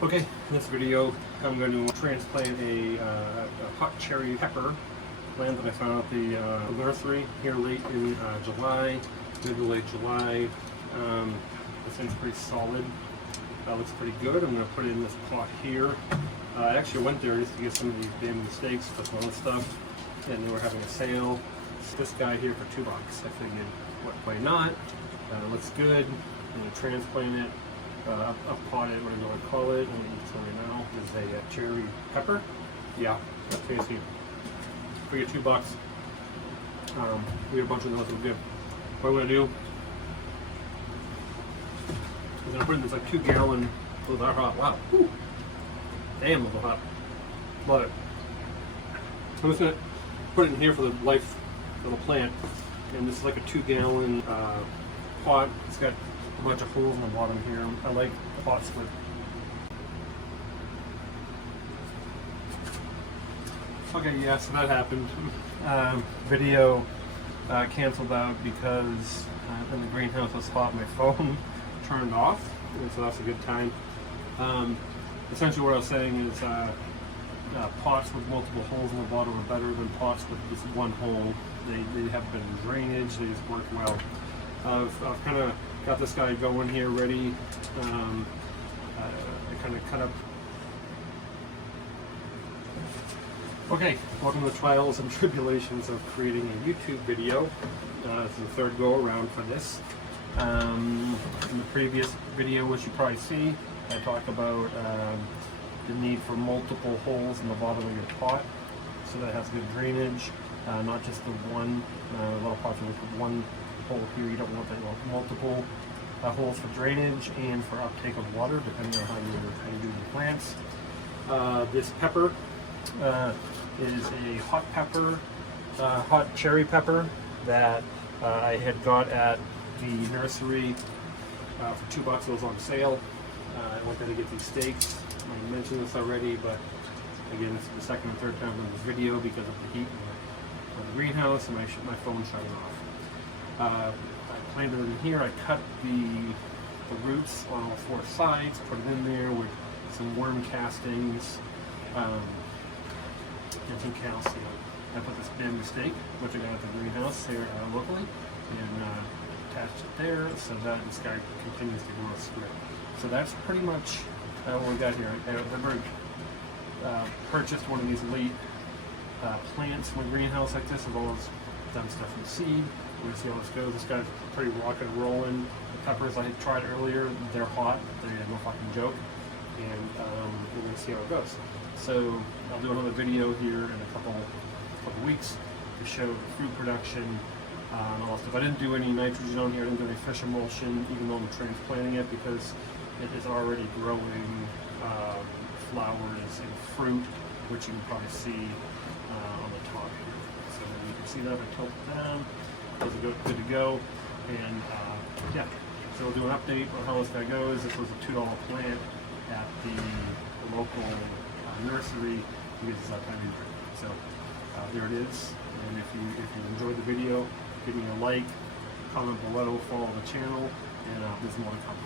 Okay, in this video I'm going to transplant a hot cherry pepper plant that I found at the nursery here late in July, mid to late July. This thing's pretty solid, looks pretty good. I'm going to put it in this pot here. I actually went there just to get some of these bamboo stakes, stuff, stuff, and they were having a sale. This guy here for $2. I figured, why not? Looks good. I'm going to transplant it. Pot it, whatever you want to call it. I'm going to tell you now is a cherry pepper. Yeah, that's tasty. We get $2. We get a bunch of those. We'll give. What I'm going to do is I'm going to put in this like 2 gallon. Oh, they're hot. Wow. Whew. Damn, those are hot. Love it. I'm just going to put it in here for the life of the plant. And this is like a 2 gallon pot. It's got a bunch of holes in the bottom here. I like pots with. Okay, yeah, so that happened. Video canceled out because in the greenhouse was hot. My phone turned off, and so that's a good time. Essentially, what I was saying is pots with multiple holes in the bottom are better than pots with just one hole. They have better drainage. They just work well. I've kind of got this guy going here ready. I kind of cut up. Okay, welcome to the trials and tribulations of creating a YouTube video. This is the third go around for this. In the previous video, which you probably see, I talk about the need for multiple holes in the bottom of your pot so that it has good drainage, not just the one. A lot of pots with one hole here. You don't want that. You want multiple holes for drainage and for uptake of water, depending on how you do your plants. This pepper is a hot pepper, hot cherry pepper that I had got at the nursery for $2. It was on sale. I went there to get these stakes. I mentioned this already, but again, this is the second and third time in this video because of the heat of the greenhouse and my phone shutting off. I planted it in here. I cut the roots on all 4 sides, put it in there with some worm castings and some calcium. I put this bamboo stake, which I got at the greenhouse here locally, and attached it there so that this guy continues to grow straight. So that's pretty much what we got here. I purchased one of these late plants from a greenhouse like this. I've always done stuff from seed. We're going to see how this goes. This guy's pretty rockin' and rolling. The peppers I had tried earlier, they're hot. They're no fucking joke. And we're going to see how it goes. So I'll do another video here in a couple weeks to show the fruit production and all that stuff. I didn't do any nitrogen on here. I didn't do any fish emulsion, even though I'm transplanting it, because it is already growing flowers and fruit, which you can probably see on the top here. So you can see that I tilt it down. Those are good to go. And yeah, so we'll do an update on how this guy goes. This was a $2 plant at the local nursery because that time of year. So there it is. And if you enjoyed the video, give me a like, comment below, follow the channel, and there's more to come.